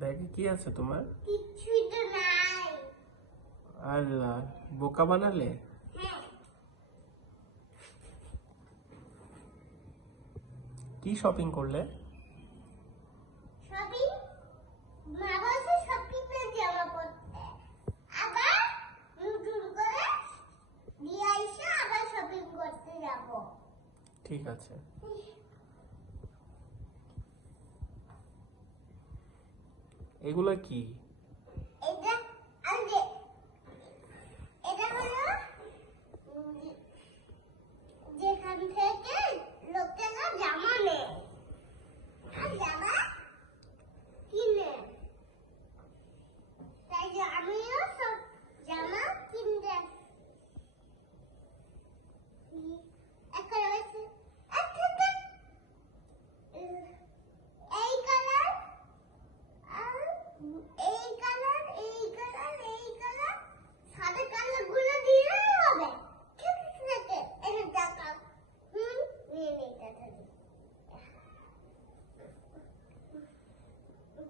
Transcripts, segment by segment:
ব্যাগে কি আছে তোমার? কিছুই তো নাই। আল্লাহ বোকা বানালে? হ্যাঁ। কি শপিং করলে? সবই মা বলছে শপিং জামা আবার নতুন করে দিয়ে আবার শপিং করতে যাব। ঠিক আছে। এগুলো কি? যেখান থেকে লোকেরা জামা নেয় আর জামা কিনে তাই যে আমিও সব জামা কিনতে এখন হয়েছে আচ্ছা আচ্ছা। উম, এই কালার আর এই কালার এই কালার এই কালার সাদা কালারগুলো দিয়ে হবে ঠিক আছে এটা টাকা হুম নিয়ে নে টাকা দি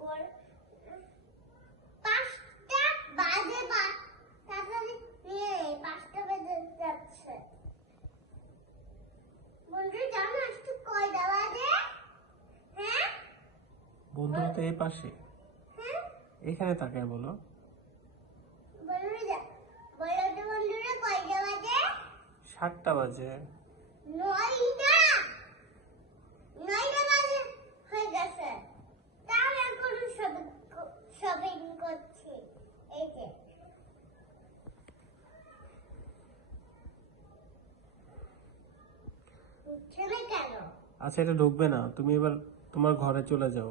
গোল পাঁচটা বাজে বা তাড়াতাড়ি নিয়ে নে, পাঁচটা বেজে যাচ্ছে বন্ধু জানো আজকে কয়টা বাজে হ্যাঁ বন্ধুরা তো এই পাশে। এখানে তাকায় বলো। সাতটা বাজে। আচ্ছা এটা ঢুকবে না। তুমি এবার তোমার ঘরে চলে যাও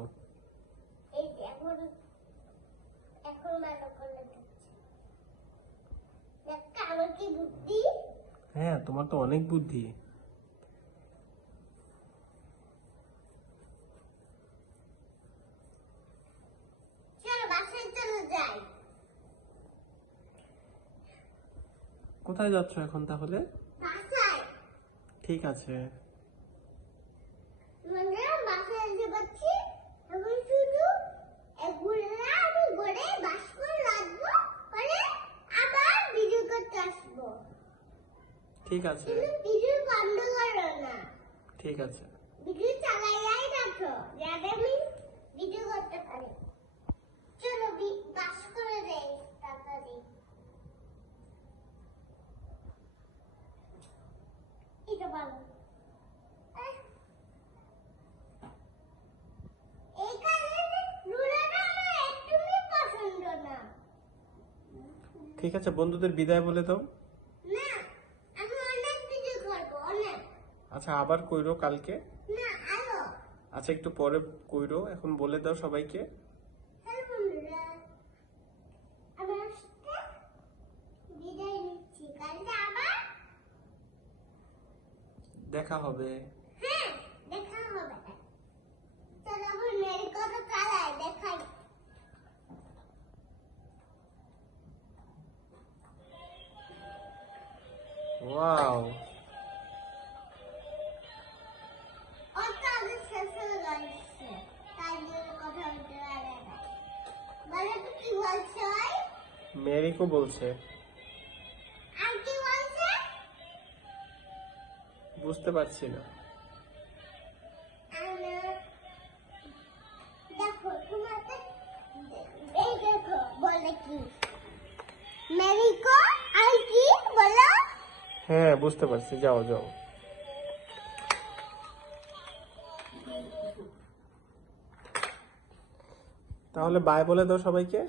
এই যে এখন এখন ভালো করে দিচ্ছে দেখ আমার কি বুদ্ধি? হ্যাঁ তোমার তো অনেক বুদ্ধি। কোথায় যাচ্ছ এখন তাহলে? ঠিক আছে মানে বাসায় এসে পাচ্ছি এখন শুধু এগুলা আমি ঘরে বাস করে রাখব পরে আবার ভিডিও করতে আসব ঠিক আছে। ভিডিও বন্ধ করো না। ঠিক আছে। ভিডিও চালাইয়াই রাখো যাতে আমি ভিডিও করতে পারি। চলো বি- বাস করে দেই তাড়াতাড়ি। এটা ভালো। ঠিক আছে বন্ধুদের বিদায় বলে দাও না আমি অনেক ভিডিও করব অনেক আচ্ছা আবার কইরো কালকে? আচ্ছা একটু পরে কইরো এখন বলে দাও সবাইকে। দেখা হবে। হ্যাঁ দেখা দেখাই। ওয়াও। মেরিকো বলছে। বুঝতে পারছি না। হ্যাঁ বুঝতে পারছি যাও যাও। তাহলে বাই বলে দাও সবাইকে।